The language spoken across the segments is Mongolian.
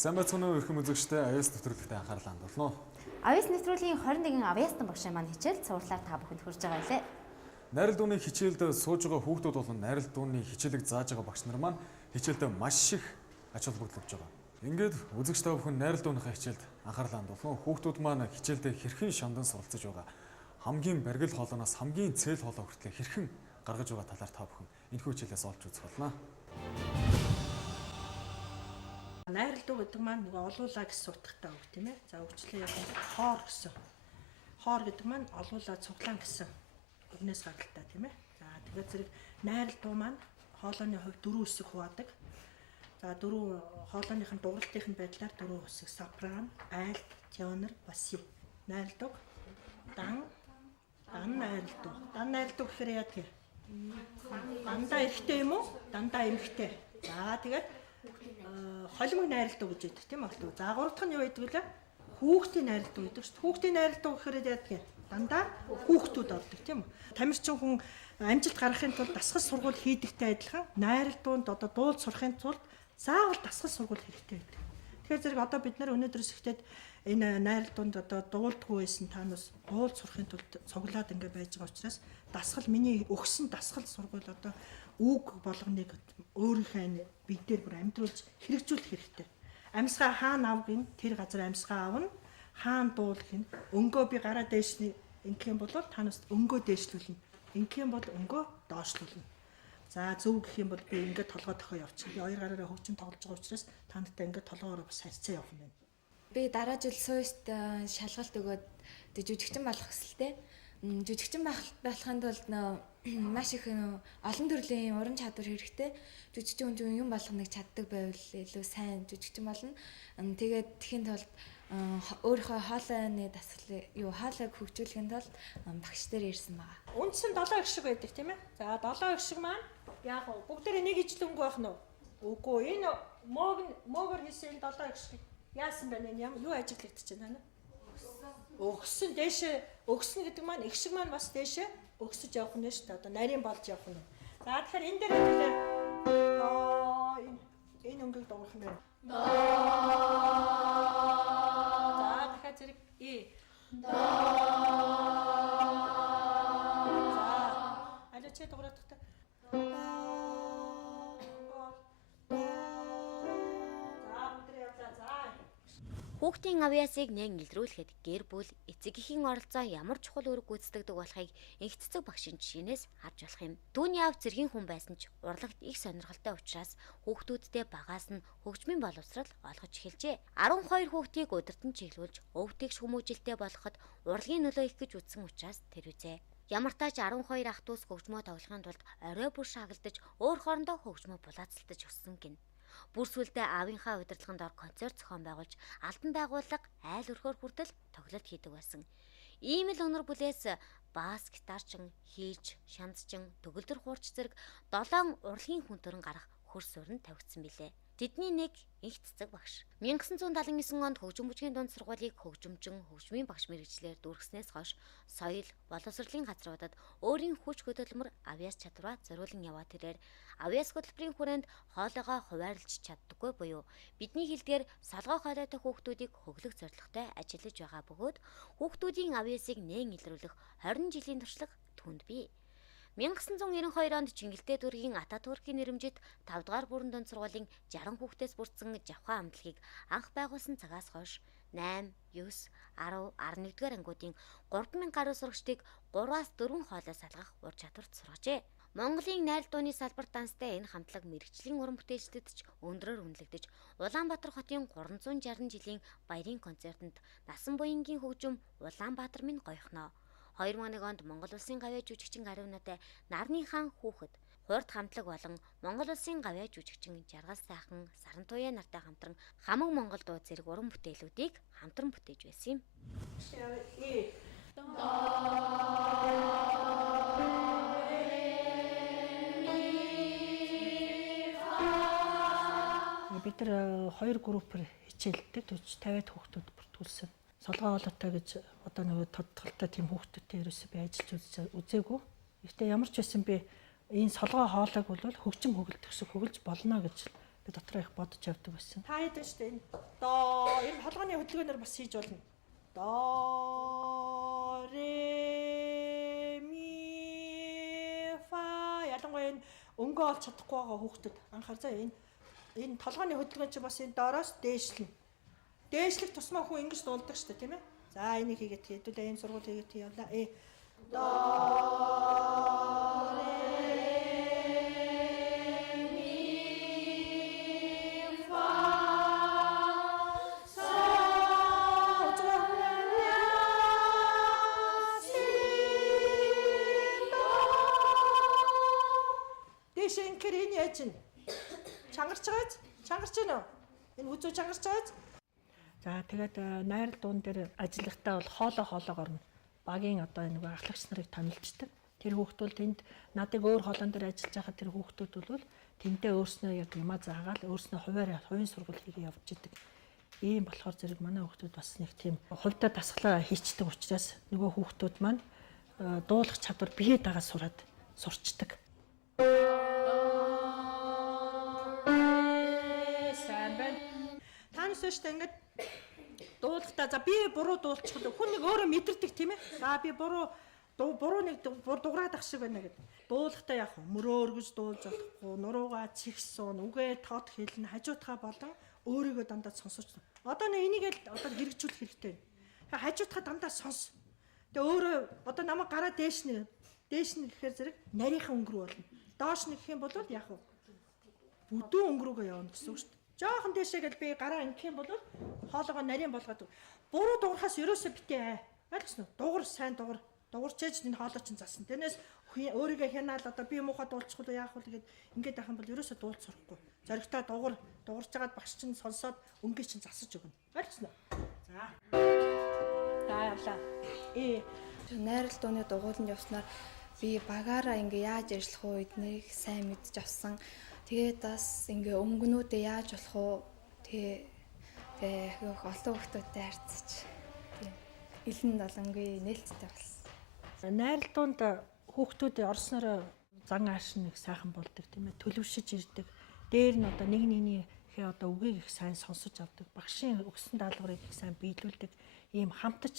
Сайн байцгаана уу эрхэм үзэгчдээ авьяас нэвтрүүлэгтээ анхаарлаа хандуулна уу. Авьяас нэвтрүүлгийн 21 авьяастай багшийн маань хичээл цуурлаар та бүхэнд хүрж байгаа билээ. Найрал дууны хичээлд сууж байгаа хүүхдүүд болон найрал дууны хичээлийг зааж байгаа багш нар маань хичээлдээ маш их ач холбогдол авч байгаа. Ингээд үзэгч та бүхэн найрал дууныхаа хичээлд анхаарлаа хандуулна. Хүүхдүүд маань хичээлдээ хэрхэн шамдан суралцж байгаа. Хамгийн баргил хоолоноос хамгийн цээл хоолоо хүртэл хэрхэн гаргаж байгаа талаар та бүхэн энэхүү хичээлээс олж үзэх болно. Найрал дуу гэдэг маань нөгөө олуулаа гэсэн утгатай үг тийм ээ. За өвчлөө яг хоор гэсэн. Хоор гэдэг маань олуулаа цуглаан гэсэн үгнээс гаралтай тийм ээ. За тэгээд зэрэг найрал дуу маань хоолойны хувьд дөрвөн хэсэг хуваадаг. За дөрвөн хоолойныхын дууралтын байдлаар дөрвөн хэсэг: сопрано, альт, тенор, баси. Найрал дуу дан найрал дуу. Дан найрал дуу гэхээр яа тийм. Дандаа эрэгтэй юм уу? Дандаа эмэгтэй. За тэгээд холимог найрал дуу гэж яддаг тийм ээ. За гурав дахь нь юу гэдэг вэ? Хүүхдийн найрал дуу гэдэг шүү дээ. Хүүхдийн найрал дуу гэхээр яадаг юм? Дандаа хүүхдүүд ордог тийм үү? Тамирчин хүн амжилт гаргахын тулд дасгал сургууль хийдэгтэй адилхан найрал дуунд одоо дуулж сурахын тулд заавал дасгал сургууль хэрэгтэй байдаг. Тэгэхээр зэрэг одоо бид нар өнөөдрөөс эхлээд энэ найрал дуунд одоо дуулдаггүй байсан та нас дуулж сурахын тулд цуглаад ингэ байж байгаа учраас дасгал миний өгсөн дасгал сургууль одоо үг болгоныг өөрийнхөө бидээр бүр амьдруулж хэрэгжүүлэх хэрэгтэй. Амьсгаа хаана авгин тэр газар амьсгаа авна. Хаана дуулах нь өнгөө би гараа дээшний ингэх юм бол та нас өнгөө дээшлүүлнэ. Ингэх юм бол өнгөө доошлуулна. За зөв гэх юм бол би ингээд толгой тохио явчих. Би хоёр гараараа хөгжим тоглож байгаа учраас та нартай ингээд толгоороо бас харьцаа явах юм байна. Би дараа жил сууст шалгалт өгөөд жүжигчин болох хүсэлтэй. Жүжигчин болохын тулд маш их олон төрлийн уран чадвар хэрэгтэй. Жүжигчин хүн юм болгоныг чаддаг байвал илүү сайн жүжигчин болно. Тэгээд тэхийн тулд өөрийнхөө хоолойны дасгалыг хоолойг хөгжүүлэхийн тулд багш нар ирсэн байгаа. Үндсэн 7 их шиг байдаг тийм ээ. За 7 их шиг маань яг бүгдээ нэг ижил өнгө байх нь уу? Үгүй энэ моогор хийсэн 7 их шиг яасан бэ нэ юу ажиглагдчих байна нэ? Өгсөн дээшээ өгсөн гэдэг маань их шиг маань бас дээшээ өгсөж явах нь шүү дээ. Одоо нарийн болж явах нь. За тэгэхээр энэ дээр хэлээ. Энэ өнгөийг дуурах юм байна. За дахиад зэрэг За аль ч дуурах та. Хүүхдийн авьяасыг нэн илрүүлэхэд гэр бүл эцэг эхийн оролцоо ямар чухал үүрэг гүйцэтгэдэг болохыг энх цэцэг багшийн жишээнээс харж болох юм. Түүний аав цэргийн хүн байсан ч урлагт их сонирхолтой учраас хүүхдүүддээ багаас нь хөгжмийн боловсрал олгож эхэлжээ. 12 хүүхдийг удирдан чиглүүлж өвдөгч хүмүүжилтэй болоход урлагийн нөлөө их гэж үзсэн учраас тэр үзээ. Ямар тач 12 ах дүүс хөгжмөө тоглохын тулд орой бүр шагналдаж өөр хоорондоо хөгжмөө булаацалтаж өссөн гин. Бүр сүлдээ аавынхаа удирдлаганд ор концерт зохион байгуулж албан байгууллага айл өрхөөр хүртэл тоглолт хийдэг байсан. Ийм л өнөр бүлээс бас гитарчин, хийж, шандчин, төгөлдөр хуурч зэрэг 7 урлагийн хүн төрөн гарах хөрс өрн тавигдсан билээ. Тэдний нэг энх цэцэг багш. 1979 онд хөгжим бүжгийн дунд сургуулийг хөгжимчин, хөгжмийн багш мэргэжлэр дүүргэснээс хойш соёл, боловсролын газруудад өөрийн хүч хөдөлмөр, авьяас чадвараа зориулан яваа тэрээр авьяас хөтөлбөрийн хүрээнд хоолойгоо хуваарлж чаддаггүй буюу бидний хэлдгээр солгоо хоолойтой хүүхдүүдийг хөглөх зорилготой ажиллаж байгаа бөгөөд хүүхдүүдийн авьяасыг нээн илрүүлэх 20 жилийн туршлага түүнд бий. 1992 онд Чингэлтэй дүүргийн Ататүркийн нэрэмжит 5 дугаар бүрэн дунд сургуулийн 60 хүүхдээс бүрдсэн Жавхан амтлагийг анх байгуулсан цагаас хойш 8, 9, 10, 11-р ангиудын 3000 гаруй сурагчдыг 3-аас 4 хоолой салгах ур чадварт сургажээ. Монголын найрал дууны салбарт данстай энэ хамтлаг мэргэжлийн уран бүтээлчдэд ч өндрөөр үнэлэгдэж Улаанбаатар хотын 360 жилийн баярын концертанд насан буянгийн хөгжим Улаанбаатар минь гоёхноо 2001 онд Монгол улсын гавьяа жүжигчин Ариунаатай Нарны хаан хүүхэд, Хуурд хамтлаг болон Монгол улсын гавьяа жүжигчин Жаргал сайхан, Саран туяа нартай хамтран хамаг Монгол дуу зэрэг уран бүтээлүүдийг хамтран бүтээж байсан юм. Бид нар 2 группээр хичээлдэг 40-50 хүүхдүүд бүртгүүлсэн. Солгоо хоолойтой гэж одоо нөгөө тодтолтой тийм хүүхдүүдтэй ерөөсөө би ажиллаж үзээгүй. Гэхдээ ямар ч байсан би энэ солгоо хоолойг бол хөгжим хөглөдөг шиг хөглж болно гэж би дотроо их бодож явдаг байсан. Та хэд штэ энэ доо энэ толгойн хөдөлгөөнөөр бас хийж болно. До ре ми фа ялангуяа энэ өнгөө олж чадахгүй байгаа хүүхдүүд анхаар заа энэ толгойн хөдөлгөөн чинь бас энэ доороос дээшлэн. Дээшлэх тусмаа хүн ингэж дуулдаг штэ тийм ээ. За энийг хийгээд хэдүүлээ энэ сургууль хийгээд явлаа. До энэ яаж чинь чангарч байгааз чангарч байна уу? Энэ үзүү чангарч байгааз. За тэгээд найрал дуун дээр ажиллахдаа бол хоолоогоор нь багийн одоо нэг ахлагч нарыг томилчдаг. Тэр хүүхдүүд тэнд надыг өөр хоолон дээр ажиллаж байхад тэр хүүхдүүд бол тэндээ өөрснөө яг юмаа заагаал өөрснөө хувийн сургууль хийгээ явж идэг. Ийм болохоор зэрэг манай хүүхдүүд бас нэг тийм хувьдаа дасгалаа хийчдэг учраас нөгөө хүүхдүүд маань дуулах чадвар бие дагаад сурчдаг. Таанаас шүү дээ ингээд дуулахдаа за би буруу дуулчихлаа хүн нэг өөрөө мэдэрдэг тийм ээ. За би буруу нэг дуграад ах шиг байна гэдэг. Дуулахдаа яг мөрөө өргөж дуулж болохгүй, нуруугаа цэгсэн, үгээ тод хэлнэ, хажуутгаа болон өөрийгөө дандаа сонсож. Одоо нэг энийг л одоо хэрэгжүүлэх хэрэгтэй. Хажуутгаа дандаа сонс. Тэгээ өөрөө одоо намайг гараа дээш нь гэхээр зэрэг нарийнхан өнгөрөө болно. Доош нь гэх юм бол яг бүдүүн өнгөрөөгөө явна гэсэн үг шүү дээ. Жохон дэшээ гэл би гараа ингэх юм бол хоолоогоо нарийн болгоод буруу дуурахаас ерөөсөө битээ. Ойлгосноо? Дугар сайн дуурчээж энэ хоолой чинь засан. Тэрнээс өөрийгөө хянаал одоо би муухай дуулчихвол яах вэ гэд ингээд байх юм бол ерөөсөө дуулж сурахгүй. Зоригтой дуурж жагаад багш чинь сонсоод өнгөө чинь засаж өгнө. Ойлгосноо? За. За явлаа. Найрал дууны дугуйланд явснаар би багаараа ингээ яаж ажиллах уу эднийг сайн мэдж авсан. Тэгээд бас ингээ өнгөнүүдээ яаж болох уу тэгээ олон хүмүүстэй харьцаж илэн долонгийн нээлттэй болсон. Найрал дуунд хүүхдүүд орсноор зан ааш нэг сайхан болдог тийм ээ. Төлөвшөж ирдэг. Дээр нь одоо нэгнийхээ одоо үгийг их сайн сонсож авдаг. Багшийн өгсөн даалгаврыг их сайн биелүүлдэг. Ийм хамт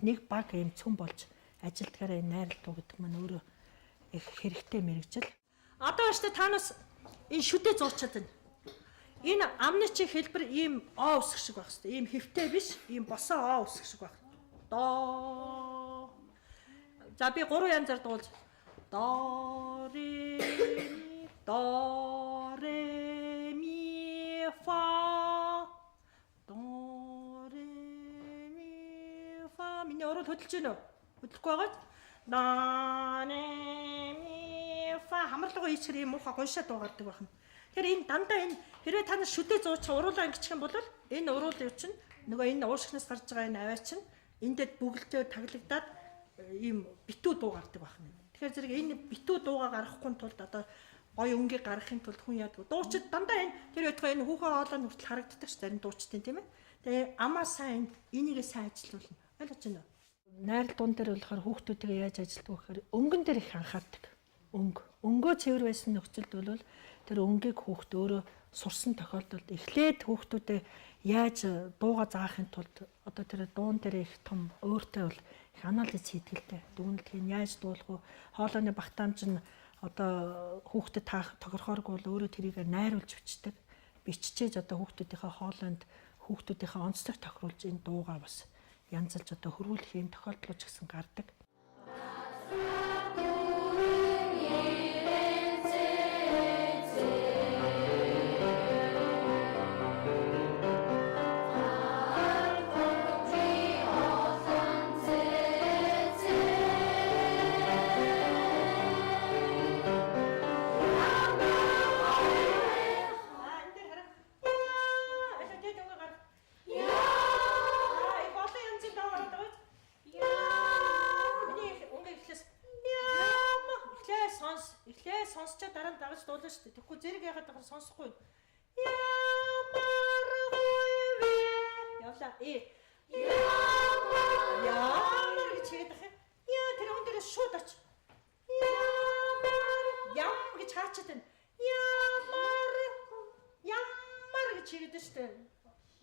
нэг баг ийм цөм болж ажилдгаараа найрал дуу гэдэг маань өөрөө их хэрэгтэй мэрэгжил. Одоо бааштай танаас энэ шүдэ зуучаад байна. Энэ амны чи хэлбэр ийм оо үсэх шиг байх хэвээр. Ийм хэвтэй биш, ийм босоо оо үсэх шиг байх. До. За би 3 янзаар дуулж. До ре ми фа. До ре ми фа. Миний орол хөдөлж байна уу? Хөдлөхгүй байгаад. До ре ми фа хамарлага хийчихэр юм уухай гоншаа дуугардаг байна. Тэгэхээр энэ дандаа энэ хэрвээ та нар шүдэ зуучих уруулаа ингэчих юм бол энэ уруул юу чинь нөгөө энэ уушгнаас гарч байгаа энэ аваа чинь эндэд бүгэлдээ таглагдаад ийм битүү дуу гардаг байна. Тэгэхээр зэрэг энэ битүү дуугаа гаргахгүй тулд одоо гой өнгийг гаргахын тулд хүн яадаг. Дуучид дандаа энэ тэр байтугай энэ хүүхэн хоолой нүртэл харагддаг ш зарим дуучдын тийм ээ. Тэгээ амаа сайн энийгээ сайн ажилуулна. Ойлгож байна уу? Найрал дуун дээр болохоор хүүхдүүдээ яаж ажилтдаг вэ гэхээр өнгөн дээр их анхаардаг. Өнгөө цэвэр байсан нөхцөлд бол тэр өнгийг хүүхд өөрөө сурсан тохиолдолд эхлээд хүүхдүүдэд яаж дууга заахын тулд одоо тэр дуун дээр их том өөртөө бол их анализ хийдгэлтэй. Дүгнэлтийг яаж дуулах вэ? Хоолойны багтаамж нь одоо хүүхдэд тохирохооргүй бол өөрөө тэрийг найруулж бичдэг. Биччихээж одоо хүүхдүүдийнхээ хоолойнд хүүхдүүдийнхээ онцлог тохируулж энэ дуугаа бас янзалж одоо хөрвүүлэх юм тохиолдлууд ч гэсэн гардаг. Сонсчоо дараа нь дагаж дуулна шүү дээ. Тэгэхгүй зэрэг яхад дахаар сонсохгүй. Явлаа. Ямар гэж хэлээд ах юм. Тэр өн дээрээ шууд оч. Ям гэж хаачаад байна. чигэдэж штэ.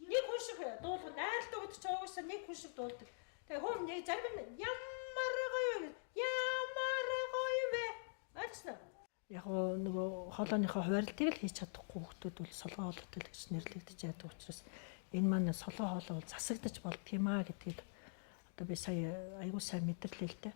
Нэг хүн шиг дуулах найралтаа гэдэг чинь угаасаа нэг хүн шиг дуулдаг. Тэгээ хүн нэг зарим нь ямар гоё вэ? Ачна. Яг нөгөө хоолойныхоо хуваарилтыг л хийж чадахгүй хүмүүс бол солгоо хоолойтой л гэж нэрлэгдэж яадаг учраас энэ маань солгоо хоолой бол засагдаж болдгийм аа гэдгийг одоо би сая аягүй сайн мэдэрлээ л дээ.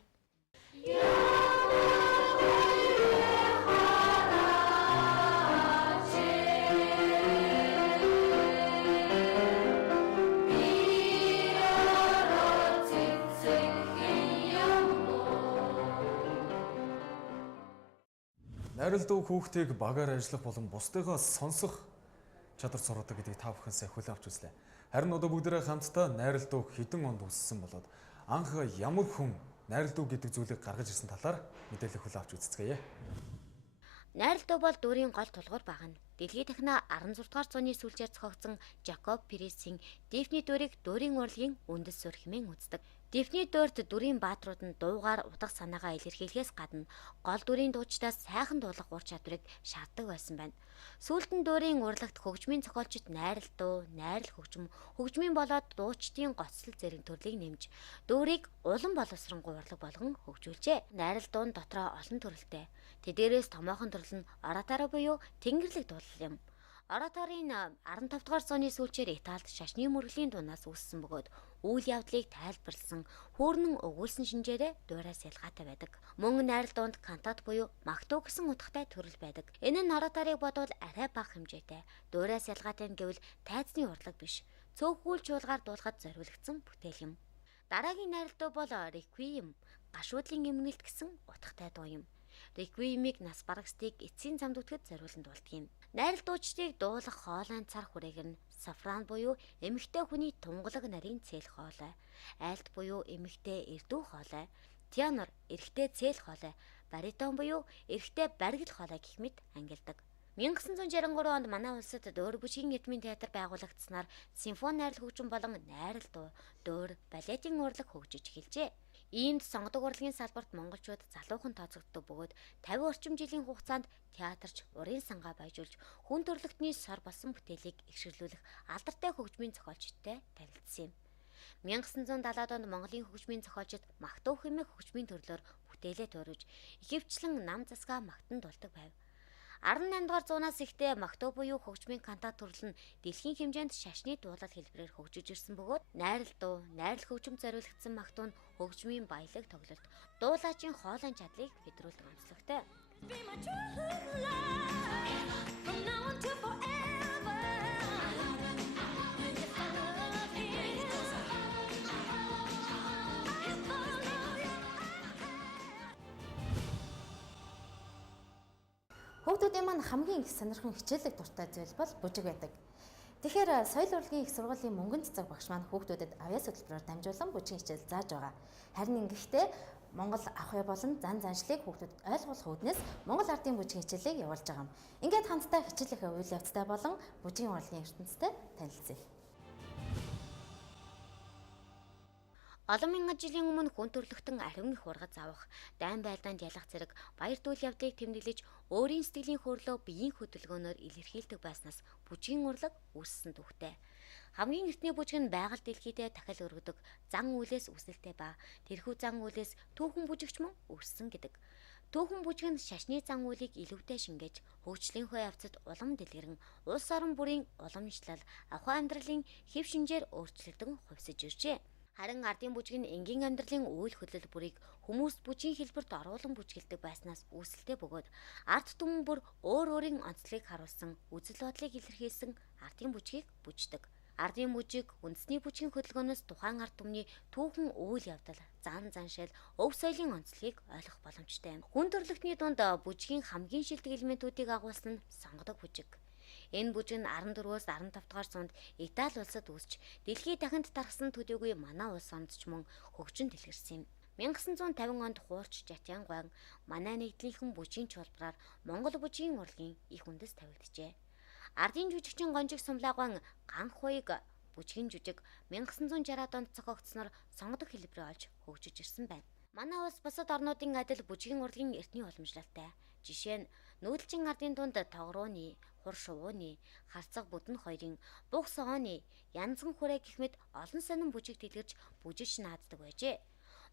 Найралдуу хүүхдийг багаар ажиллах болон бусдыгаа сонсох чадвар сургадаг гэдгийг та бүхэн сайн хүлээн авч үзлээ. Харин одоо бүгдээрээ хамтдаа найралдуу хэдэн онд үссэн болоод анх ямар хүн найралдуу гэдэг зүйлийг гаргаж ирсэн талаар мэдээлэл хүлээн авч үзцгээе. Найралдуу бол дүүрийн гол тулгуур баг нь. Дэлхийд дахна 16 дугаар зууны сүүлчээр зохиогдсон Жакоб Пресийн Дефни дүүрийг дүүрийн урлагийн үндэс суурь хэмээн үздэг. Дефни дуурьт дүрийн бааtruуд нь дуугаар утга санаагаа илэрхийлэхээс гадна гол дүрийн дуучдаас сайхан дуулах ур чадварыг шаарддаг байсан байна. Сүүлд нь дүрийн урлагт хөгжмийн зохиолчид найралдуу, найрал хөгжим, хөгжмийн болоод дуучдын гоцлол зэрэг төрлийг нэмж дүрийг улан боловсронгуй урлаг болгон хөгжүүлжээ. Найралдуу нь дотроо олон төрөлтэй. Тэдгээрээс томоохон төрөл нь оратора буюу тэнгэрлэг дуулал юм. Ораторын 15 дугаар зууны сүүлчээр Италид шашны мөргөлийн дуунаас үүссэн бөгөөд үйл явдлыг тайлбарласан хөөрнөн өгүүлсэн шинжээрээ дуураас ялгаатай байдаг. Мөн найралдуунд кантат буюу магтуу гэсэн утгатай төрөл байдаг. Энэ нь ораторыг бодвол арай бага хэмжээтэй. Дуураас ялгаатай нь гэвэл тайзны урлаг биш. Цөөхгүүл чуулгаар дуулахад зориулагдсан бүтээл юм. Дараагийн найралдуу бол реквием, гашуудлын эмгэнэлт гэсэн утгатай дуу юм. Реквиемийг нас барагчдыг эцсийн замд үтгэхэд зориулан дуулдаг юм. Найралдуучдыг дуулах хоолойн цар хүрээгэр нь сафран буюу эмэгтэй хүний тунгалаг нарийн цээл хоолой, айлт буюу эмэгтэй эрдүү хоолой, тенор эрэгтэй цээл хоолой, баритон буюу эрэгтэй баргил хоолой гэх мэт ангилдаг. 1963 онд манай улсад дөөр бүжгийн эдмийн театр байгуулагдсанаар симфони найрал хөгжим болон найрал дуу, дөөр, балетын урлаг хөгжиж эхэлжээ. Иймд сонгодог урлагийн салбарт монголчууд залуухан тооцогддог бөгөөд 50 орчим жилийн хугацаанд театрч урын сангаа баяжуулж хүн төрөлхтний сор болсон бүтээлийг эгшэрлүүлэх алдартай хөгжмийн зохиолчтой танилцсан юм. 1970-аад онд Монголын хөгжмийн зохиолчид магтуу хэмээх хөгжмийн төрлөөр бүтээлээ туурвж ихэвчлэн нам засгаа магтан дуулдаг байв. 18 дугаар зуунаас ихтэй магтуу буюу хөгжмийн кантат төрөл нь дэлхийн хэмжээнд шашны дуулал хэлбэрээр хөгжиж ирсэн бөгөөд найрал хөгжим зориулагдсан магтуу нь хөгжмийн баялаг тоглолт, дуулаачийн хоолойн чадлыг бидрүүлдэг онцлогтой. Хүүхдүүдийн маань хамгийн их сонирхон хичээлэг дуртай зүйл бол бүжиг байдаг. Тэгэхээр соёл урлагийн их сургуулийн мөнгөн цэцэг багш маань хүүхдүүдэд авьяас хөтөлбөрөөр дамжуулан бүжгийн хичээл зааж байгаа. Харин ингэхдээ Монгол ахуй болон зан заншлыг хүүхдүүдэд ойлгуулах үүднээс Монгол ардын бүжгийн хичээлийг явуулж байгаа юм. Ингээд хамтдаа хичээлэх үйл явцтай болон бүжгийн урлагийн ертөнцтэй танилцъя. Олон мянган жилийн өмнө хүн төрлөختөн ариун их ургац авах, дайн байлдаанд ялах зэрэг баяр дуул явдлыг тэмдэглэж өөрийн сэтгэлийн хөрлөө биеийн хөдөлгөөнөөр илэрхийлдэг байснаас бүжгийн урлаг үүссэн түүхтэй. Хамгийн эртний бүжиг нь байгаль дэлхийдээ дахил өргөдөг зан үйлээс үүсэлтэй ба тэрхүү зан үйлээс түүхэн бүжигч мөн үүссэн гэдэг. Түүхэн бүжиг нь шашны зан үйлийг илүүтэй шингээж хөгжлийн хой явцад улам дэлгэрэн улс орон бүрийн уламжлал, ахуй амьдралын хэв шинжээр өөрчлөгдөн хувьсаж иржээ. Харин ардын бүжиг нь энгийн амьдралын үйл хөдлөл бүрийг хүмүүст бүжгийн хэлбэрт оруулан бүжгэлдэг байснаас үүсэлтэй бөгөөд ард түмэн бүр өөр өөрийн онцлогийг харуулсан үзэл бодлыг илэрхийлсэн ардын бүжгийг бүждэг. Ардын бүжиг үндэсний бүжгийн хөдөлгөөнөөс тухайн ард түмний түүхэн үйл явдал, зан заншил, өв соёлын онцлогийг ойлгох боломжтой юм. Хүн төрөлхтний дунд бүжгийн хамгийн шилдэг элементүүдийг агуулсан нь сонгодог бүжиг. Энэ бүжиг нь 14-өөс 15 дугаар зуунд Итали улсад үүсч дэлхий дахинд тархсан төдийгүй манай улс онд ч мөн хөгжин дэлгэрсэн юм. 1950 онд хуурч Жатянгуан манай нэгдлийнхэн бүжгийн чуулбараар Монгол бүжгийн урлагийн их үндэс тавигджээ. Ардын жүжигчин Гонжиг Сумлаагуан ганх хуйг бүжгийн жүжиг 1960-аад онд зохиогдсноор сонгодог хэлбэрээ олж хөгжиж ирсэн байна. Манай улс бусад орнуудын адил бүжгийн урлагийн эртний уламжлалтай. Жишээ нь нүүдэлчин ардын дунд тогрооны, хур шувууны, харцаг бүдэн хоёрын, буг согооны, янзан хүрээ гэх мэт олон сонин бүжиг дэлгэрж бүжиж нааддаг байжээ.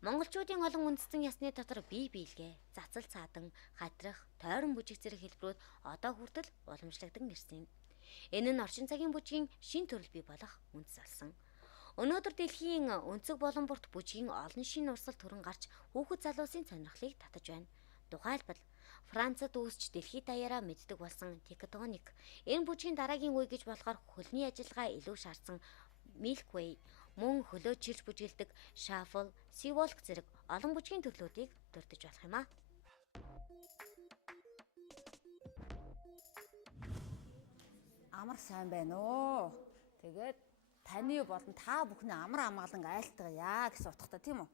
Монголчуудын олон үндэстэн ясны дотор бие биелгээ, цацал цаадан, хатрах, тойрон бүжиг зэрэг хэлбэрүүд одоо хүртэл уламжлагдсан ирсэн юм. Энэ нь орчин цагийн бүжгийн шин төрөл бий болох үндэс алсан. Өнөөдөр дэлхийн өнцөг болон бүрт бүжгийн олон шин урсгал төрөн гарч хүүхэд залуусын сонирхлыг татаж байна. Тухайлбал Францад үүсч дэлхийд даяараа мэддэг болсон тектоник. Энэ бүжгийн дараагийн үе гэж болохоор хөлний ажиллагаа илүү шаардсан Milky Way, мөн хөлөө чирч бүжгэлдэг Shuffle, Sea-Walk зэрэг олон бүжгийн төрлүүдийг дурдж болох юм аа. Амар сайн байна уу. Тэгээд таны болон та бүхний амар амгалан айлтгаа яа гэсэн утгатай тийм үү?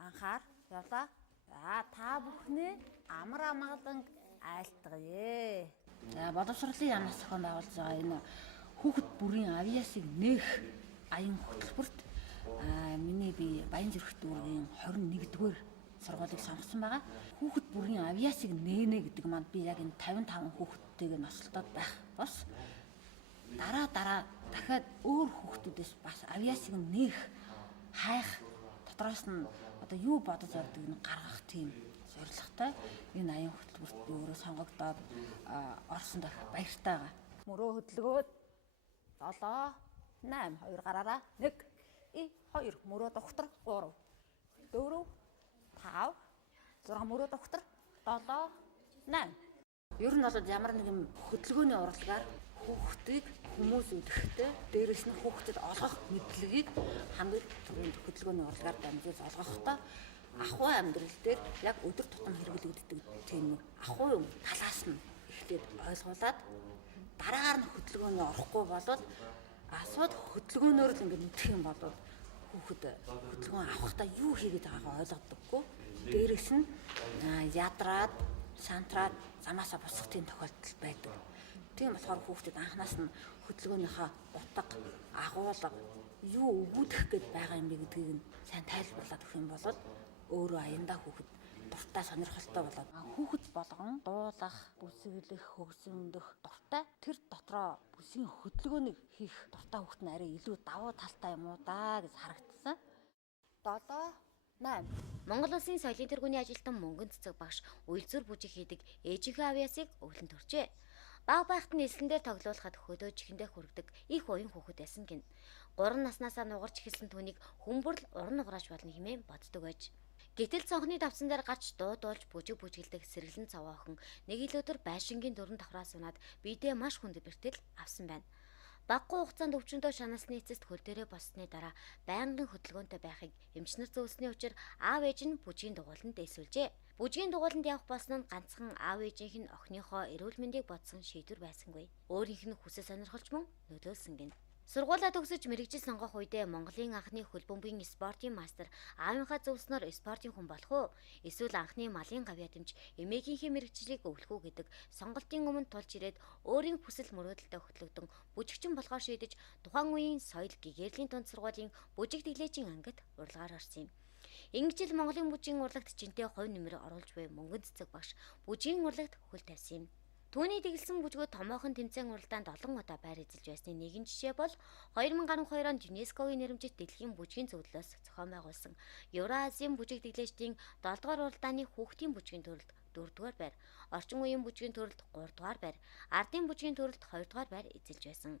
Анхаар явлаа. За та бүхний амар амгалан айлтгая. За боловсролын яамнаас зохион байгуулж байгаа энэ хүүхэд бүрийн авиасыг нээх аян хөтөлбөрт миний би Баянзүрх дүүргийн 21-р сургуулийг сонгосон байгаа. Хүүхэд бүрийн авиасыг нээнэ гэдэг маань би яг энэ 55 хүүхэдтэйгээ ноцлолтод байх бос. Дараа дахиад өөр хүүхдүүдээс бас авиасыг нээх хайх дотроос нь одоо юу бодож явдаг нь гаргах тийм зорилготой энэ аян хөтөлбөрт би өөрөө сонгогдоод орсон дах баяртай байгаа. Мөрөө хөдөлгөөд 7 8 2 гараараа 1 2 мөрөө доктор 3 4 5 6 мөрөө доктор 7 8. Ер нь бол ямар нэгэн хөдөлгөөний урлагаар хүүхдийг хүмүүс өдөртөө дээрэс нь хүүхдэд олгох мэдлэгийг хамгийн түрүүнд хөдөлгөөний урлагаар дамжуулж олгохдоо ахуй амьдрал дээр яг өдөр тутам хэрэглэгддэг тийм ахуй юм талаас нь эхлээд ойлгуулад дараагаар нь хөдөлгөөний орохгүй болоод асууд хөдөлгөөнөөр л ингэ мэдэх юм бол хүүхэд хөдөлгөөн авахдаа юу хийгээд байгаагаа ойлгодоггүй. Дээрэс нь ядраад сантраад замаасаа босох тийм тохиолдол байдаг. Тийм болохоор хүүхдэд анханаас нь хөдөлгөөнийхөө утга, агуулга, юу өгүүлэх гээд байгаа юм бэ гэдгийг нь сайн тайлбарлаад өгөх юм бол өөрөө аяндаа хүүхэд дуртай сонирхолтой болоод хүүхэд болгон дуулах, бүсэглэх, хөгжимдөх дуртай тэр дотроо бүсгийн хөдөлгөөнийг хийх дуртай хүүхэд нь арай илүү давуу талтай юм уу даа гэж харагдсан. 7 8. Монгол Улсын соёлын тэргүүний ажилтан Мөнгөн Цэцэг багш үйлзүр бүжиг хийдэг ээжийнхээ авиасыг өглөн төржээ. Баг байхад нь эслэн дээр тоглуулахад хөдөө чихэндээ хүргэдэг их уян хүүхэд байсан гин. 3 наснаасаа нугарч эхэлсэн түүнийг хүмүүрл уран нуграач болно хэмээн боддог байж. Гэтэл цонхны давсан дээр гарч дуудуулж бүжиг бүжгэлдэг сэргэлэн цаваахан нэг л өдөр байшингийн дөрөн давхраас унаад бидээ маш хүнд бэртэл авсан байна. Баггүй хугацаанд өвчнөдөө шаналсны эцэст хөл дээрээ боссны дараа байнгын хөдөлгөөнтэй байхыг эмчнэр зөвлөсний учир аав ээж нь бүжгийн дугуйланд дэвсүүлжээ. Бүжгийн дугуйланд явах болсон нь ганцхан аав ээжийнх нь охиныхоо эрүүл мэндийг бодсон шийдвэр байсангүй. Өөрийнх нь хүсэл сонирхолч мөн нөлөөлсөн гин. Сургуулаа төгсөж мэрэгжил сонгох үедээ Монголын анхны хөлбөмбөгийн спортын мастер аавынхаа зөвлснөөр спортын хүн болох уу? Эсвэл анхны малын гавьяа дэмж эмээгийнхээ мэрэгжлийг өвлөх үү гэдэг сонголтын өмнө тулж ирээд өөрийн хүсэл мөрөөдөлтөд хөтлөгдөн бүжигчин болохоор шийдэж тухайн үеийн соёл гэгэрлийн дунд сургуулийн бүжиг тэглээжийн ангид урлагаар орсон юм. Ингэж л Монголын бүжгийн урлагт жинтэй хувь нэмэр оруулж буй Мөнгөн Цэцэг багш бүжгийн урлагт хөл тавьсан юм. Түүний тэглэсэн бүжгүүд томоохон тэмцээн уралдаанд олон удаа байр эзэлж байсны нэгэн жишээ бол 2012 онд ЮНЕСКОгийн нэрэмжит дэлхийн бүжгийн зөвлөлөөс зохион байгуулсан Евразийн бүжиг тэглээчдийн 7 дугаар уралдааны хүүхдийн бүжгийн төрөлд 4 дугаар байр, орчин үеийн бүжгийн төрөлд 3 дугаар байр, ардын бүжгийн төрөлд 2 дугаар байр эзэлж байсан.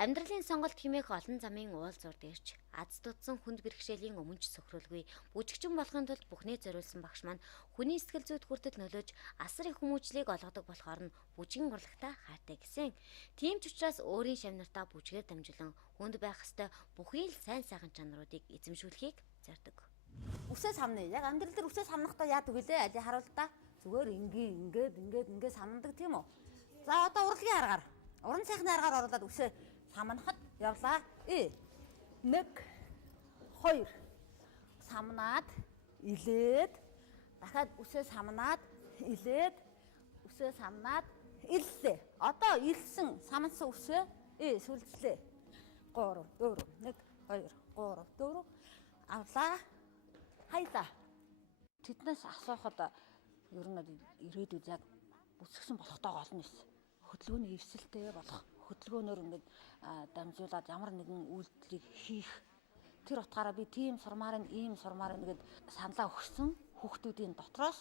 Амьдралын сонголт хэмээх олон замын уул зур дээрч аз тутсан хүнд бэрхшээлийн өмнөж сөхрөлгүй бүжигчин болохын тулд бүхнээ зориулсан багш маань хүний сэтгэл зүйд хүртэл нөлөөж асар их хүмүүжлийг олгодог болохоор нь бүжгийн урлагтаа хайртай гэсэн. Тийм ч учраас өөрийн шавнартаа бүжгээр дамжуулан хүнд байх ёстой бүхий л сайн сайхан чанаруудыг эзэмшүүлэхийг зорддог. Үсээ самны яг амьдрал дээр үсээ самнахдаа яадаг вүлээ алийг харуул та. Зүгээр ингээд самнадаг тийм үү? За одоо урлагийн аргаар. Уран сайхны аргаар оруулаад үсээ самнахад явлаа. 1 2 самнаад илээд дахиад үсээ самнаад илээд үсээ самнаад иллээ. Одоо илсэн самнсан үсээ сүлжлээ. 3 4 1 2 3 4 авлаа. Хайлаа. Тэднээс асуухад ер нь ирээдүйд яг бүсгсэн болохтой гол нь хөдөлгөөний эвсэлтэй болох, хөдөлгөөнөөр ингээд дамжуулаад ямар нэгэн үйлдэлийг хийх. Тэр утгаараа би ийм сурмаар нэгэд саналаа өгсөн хүүхдүүдийн дотроос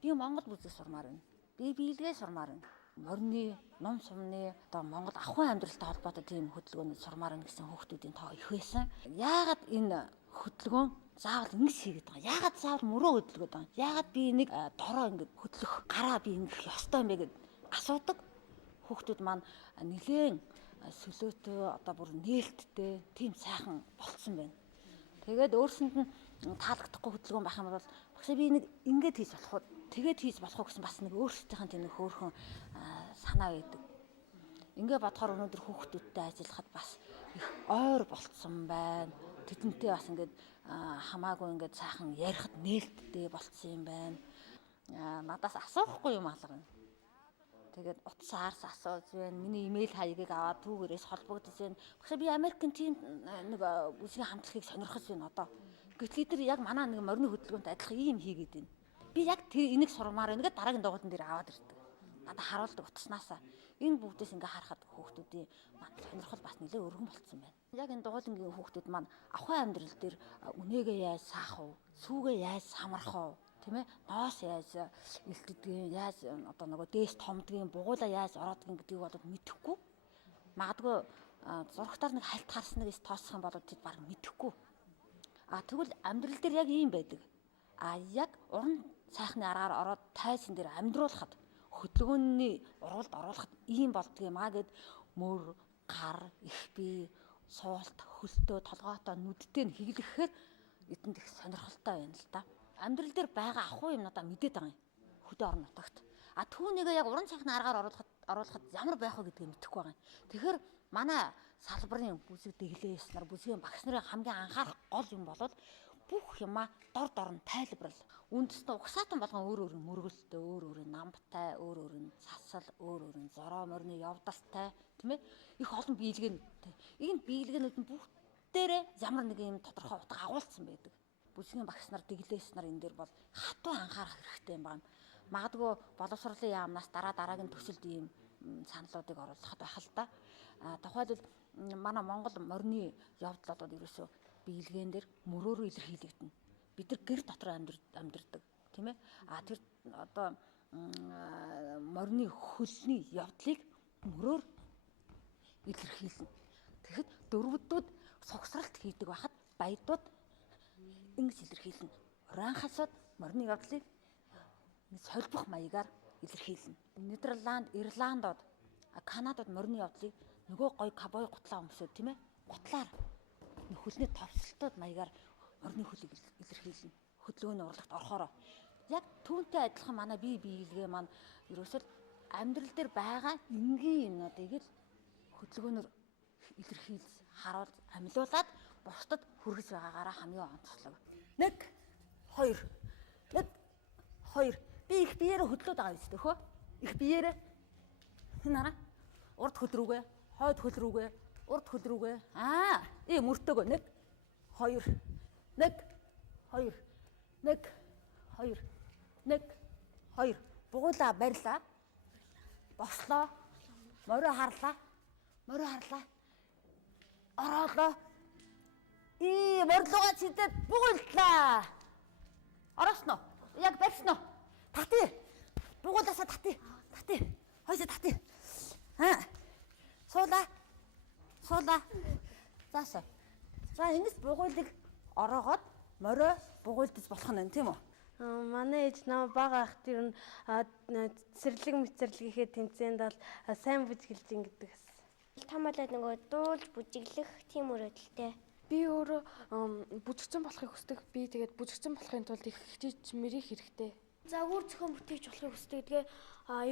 би Монгол бүзэг сурмаар байна. Би биелгээ сурмаар байна. Морины, ном сумны, одоо Монгол ахуйн амьдралтай холбоотой тийм хөдөлгөөнд сурмаар байна гэсэн хүүхдүүдийн тоо их байсан. Яагаад энэ хөдөлгөөн заавал ингэж хийгээд байгаа? Яагаад заавал мөрөө хөдөлгөөд байгаа? Яагаад би нэг дороо ингэж хөдлөх гараа би ингэж ёстой юм бэ гэд асуудаг. Хүүхдүүд маань нэлээд сүлөөтэй, одоо бүр нээлттэй, тийм сайхан болцсон байна. Тэгээд өөрсөнд нь таалагдахгүй хөдөлгөөн байх юм бол багшаа би нэг ингэж хийж болох уу? Тэгээд хийж болох уу гэсэн бас нэг өөрсдийнх нь тийм нэг хөөрхөн санаа байдаг. Ингээ бодохоор өнөөдөр хүүхдүүдтэй ажиллахад бас их ойр болцсон байна. Тэдэнтэй бас ингээд хамаагүй ингээд сайхан ярихад нээлттэй болцсон юм байна. Надаас асуухгүй юм алгана. Тэгээд утас аарс асууж байна. Миний имэйл хаягийг аваад түүгээрээс холбогдож байна. Багшаа би Америкийн тийм нэг үсгийн хамтлагийг сонирхож байна одоо. Гэтэл эдгээр яг манай нэг морины хөдөлгөөнтэй адилхан ийм хийгээд байна. Би яг тэр энийг сурмаар байна гэдэг дараагийн дугуйтан дээр аваад ирдэг. Надад харуулдаг утаснаасаа. Энэ бүгдээс ингээ харахад хүүхдүүдийн сонирхол бас нэлээд өргөн болцсон байна. Яг энэ дугуйлангийн хүүхдүүд маань ахуйн амьдрал дээр үнээгээ яаж саах вэ? Сүүгээ яаж самрах вэ? Тийм ээ? Ноос яаж илтгэдгийг, яаж одоо нөгөө дээс томдгийг, бугуулаа яаж ороодгийг гэдгийг бол мэдэхгүй. Магадгүй зургатаар нэг хальт харсныг тоосох юм бол тэд баг мэдэхгүй. Тэгвэл амьдрал дээр яг ийм байдаг. Яг уран сайхны аргаар ороод тайзан дээр амьдруулахад хөдөлгөөний уралд оруулахад ийм болдгиймаа гэд мөр, гар, их бие, суулт, хөлтөө, толгойтой, нүдтэй нь хийлгэхээр эдэнд их сонирхолтой байна л да. Амьдрал дээр байгаа ахуй юмнуудаа мэдээд байгаа юм. Хөдөө орон нутагт. Түүнийгээ яг уран сайхны аргаар оруулахад ямар байх вэ гэдгийг мэдэхгүй байгаа юм. Тэгэхээр манай салбарын бүсэг дэглээс нар, бүсгийн багш нарын хамгийн анхаарах гол юм бол бүх юмаа дор нь тайлбарл. Үндэстэн угсаатан болгон өөр мөргөлтэй, өөр намтай, өөр цасал, өөр зороо морины явдалтай, тийм ээ? Их олон биелгэнтэй. Энэ биелгэнүүд нь бүгдээрээ ямар нэгэн юм тодорхой утга агуулсан байдаг. Бүсгийн багш нар, дэглээс нар энэ дээр бол хатуу анхаарах хэрэгтэй юм байна. Магадгүй боловсролын яамнаас дараагийн төсөлд ийм саналуудыг оруулахад байх л да. Тухайлбал манай Монгол морины явдал бол ерөөсөө биелгэн дээр мөрөөрөө илэрхийлэгдэнэ. Бид нар гэр дотор амьдардаг, тийм ээ? Тэр одоо морины хөлний явдлыг мөрөөр илэрхийлнэ. Тэгэхэд дөрвөдүүд сугсралт хийдэг байхад баядууд ингэж илэрхийлнэ. Оранхасууд морины явдлыг солбох маягаар илэрхийлнэ. Нидерланд, Ирландууд, Канадад морины явдлыг нөгөө гой кабой гутлаа өмсөд, тийм ээ? Гутлаар хөлний товсолтод маягаар орны хөлийг илэрхийлнэ. Хөдөлгөөний урлагт орохороо. Яг түүнтэй адилхан манай бие биелгээ маань ерөөсөө амьдрал дээр байгаа энгийн юмнуудыг л хөдөлгөөнөөр илэрхийлж, харуулж, амьлуулад бусдад хүргэж байгаагаараа хамгийн онцлог. 1 2 1 2 би их биеэрээ хөдлөөд байгаа юм шүү дээ хөө. Их биеэрээ нараа урд хөл рүүгээ, хойд хөл рүүгээ, урд хөл рүүгээ. Мөртөөгөө 1 2 1 2 1 2 1 2 бугуулаа барьлаа. Бослоо. Морио харлаа. Ороолоо. Морлогоо чидэд бугууллаа. Оросноо. Яг барьсноо. Татъя. Бугуулаасаа татъя. Хойсоо татъя. Суулаа. Заашаа. За ингэж бугуулыг ороогоод морио бугуулдаж болох нь тийм үү? Манай ээж намайг бага ах тэр цэцэрлэг мэцэрлэгийнхээ тэмцээнд бол сайн бүжгэлж ин гэдэг бас. Том болоод нөгөө дуулж бүжиглэх тийм өрөөдөлтэй. Би өөрөө бүжигчин болохыг хүсдэг. Би тэгээд бүжигчин болохын тулд их хичээж мэрих хэрэгтэй. За өөр зохион бүтээгч болохыг хүсдэг. Тэгээ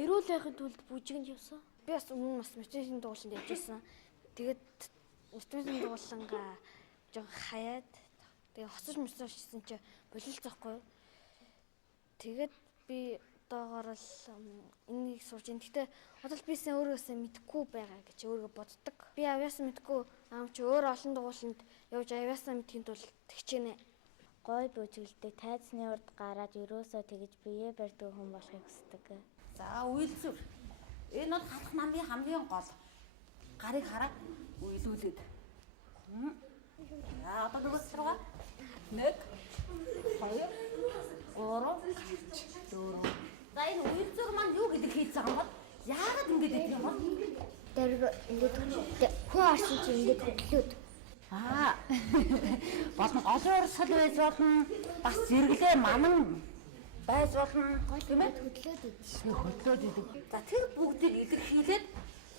эрүүл байхын тулд бүжигэнд явсан. Би бас өмнө бас мотивашн дууланд явж байсан. Тэгээд мотивашн дуулангаа жоо хаяад тэгээ хоцож мөсөжсэн чи болилцоохгүй. Тэгээд би одоогоор л энийг сурж ин. Гэтэ бодол бисээ өөрөөсөө мэдэхгүй байгаа гэж өөрийгөө боддог. Би авьяасаа мэдэхгүй аав чи өөр олон дугууланд явж авьяасаа мэдхийн тулд тэгчээнэ. Гой бүжиглдэг тайзны урд гараад ерөөсөө тэгж бие барьдаг хүн болохыг хүсдэг. За үйлсүр. Энэ бол халах намын хамгийн гол. Гарыг хараад үйлүүлээд. Одоо нөгөө руугаа 1 2 3 4. За энэ үйл зур маань юу гэдэг хийж байгаа юм бол яагаад ингэж гэдэг юм бол Тэр ингээд хөө арсан чи ингээд хөдлөөд. болон олон урсгал байж болно. Бас зэрэглээ манан байж болно. Тийм ээ? Хөдлөөд идэг. За тэр бүгдийг илэрхийлээд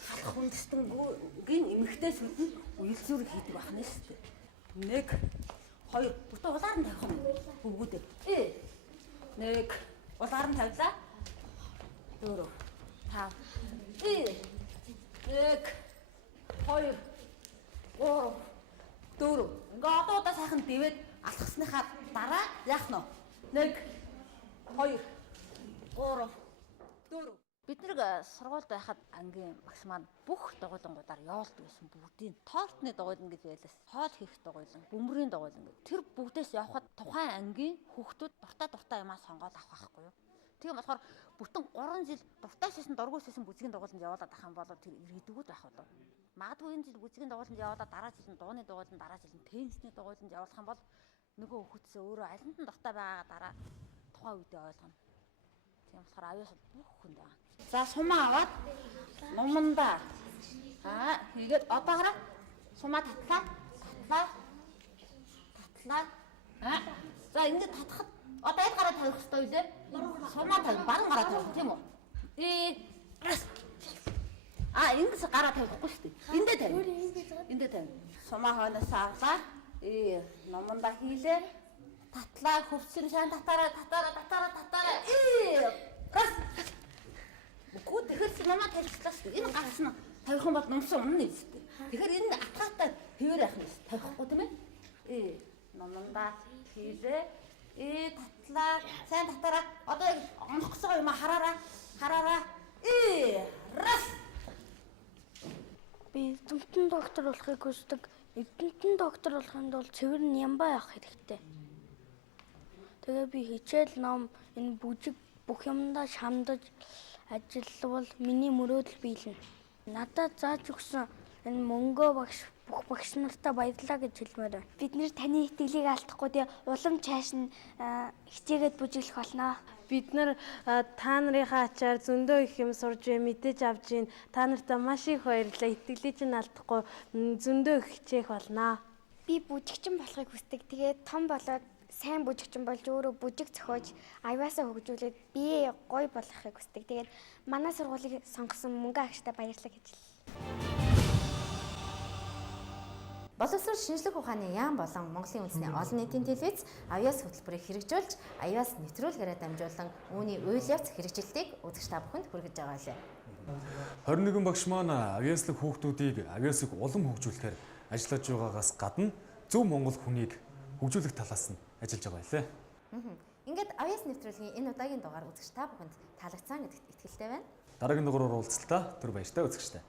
халах хүндэстэнгийн эмэгтэйсүүд нь үйл зүрэг хийдэг байна шүү дээ. 1 2 бүтэн улаар нь тавих нь бүгдээ. 1 улаар нь тавилаа. 4 5 1 2 3 4. Ингээ одоо удаа сайхан дивээд алхасныхаа дараа яах нь вэ? 1 2 3 4. Бид нэг сургуульд байхад ангийн багш маань бүх дугуйлангуудаар явуулдаг байсан бүгдийн тоортны дугуйлан гэж байлаа. Хоол хийх дугуйлан, бөмбөрийн дугуйлан гэж. Тэр бүгдээс явхад тухайн ангийн хүүхдүүд дуртай юмаа сонгоод авах байхгүй юу? Тийм болохоор бүтэн 3 жил дуртай шашин дургүй шашин бүзгийн дугуйланд явуулаад ах юм бол тэр иргэдэгүүд байх болов. Магадгүй энэ жил бүзгийн дугуйланд явуулаад дараа жил нь дууны дугуйланд, дараа жил нь теннисний дугуйланд явуулах юм бол нөгөө хүүхдсээ өөрөө аль нь дуртай байгаа дараа тухайн үедээ ойлгоно. Тийм болохоор авьяас бүх хүнд байгаа. За сумаа аваад номондаа хийгээд одоо хараа сумаа татлаа. За ингээд татхад одоо яд гараа тавих хэрэгтэй үлээ. Сумаа тавих, баруун гараа тавих тийм үү? Ингэж гараа тавихгүй шүү дээ. Эндээ тавь. Сумаа хойноос авлаа. Номондаа хийлээ. Татлаа хөвсөн шаан татаараа. Гүд тэгэхээр сумаа тавьчихлаа шүү дээ. Энэ гараас нь тавих юм бол номсон өмнө нь шүү дээ. Тэгэхээр энэ атгаатай хэвээр яах юм тавихгүй тийм ээ? Номондаа хийлээ. Татлаа. Сайн татаараа. Одоо онох гэсэн юм хараараа. Би эзэмтэн доктор болохыг хүсдэг. Эзэмтэн доктор болохын тулд цэвэр нь ямбаа явах хэрэгтэй. Тэгээ би хичээл ном энэ бүжиг бүх юмдаа шамдаж ажиллавал миний мөрөөдөл биелнэ. Надад зааж өгсөн энэ мөнгөө багш бүх багш нартаа баярлалаа гэж хэлмээр байна. Бид нэр таны итгэлийг алдахгүй тий улам цааш нь хичээгээд бүжиглэх болно. Бид нар та нарынхаа ачаар зөндөө их юм сурж мэдээж авж гин. Та нартай маш их баярлалаа. Итгэлийг чинь алдахгүй зөндөө их хичээх болно. Би бүжигчин болохыг хүсдэг. Тэгээд том болоод сайн бүжигчин болж өөрөө бүжиг зохиож аюулсаа хөгжүүлээд бие гоё болохыг хүсдэг. Тэгээд манай сургуулийг сонгосон мөнгө агштай баярлалаа гэж хэллээ. Боловсрол шинжлэх ухааны яам болон Монголын үндэсний олон нийтийн телевиз авьяас хөтөлбөрийг хэрэгжүүлж авьяас нэвтрүүлгээрээ дамжуулан үүний үйл явц хэрэгжилтийг үзэгч та бүхэнд хүргэж байгаа лээ. 21 багш маань авьяаслаг хүүхдүүдийг авьяасыг улам хөгжүүлэхээр ажиллаж байгаагаас гадна зөв монгол хүнийг хөгжүүлэх талаас нь ажиллаж байгаа лээ. Ингээд авьяас нэвтрүүлгийн энэ удаагийн дугаар үзэгч та бүхэнд таалагдсан гэдэгт итгэлтэй байна. Дараагийн дугаараар уулзалтаа түр баяртай үзэгчтэй.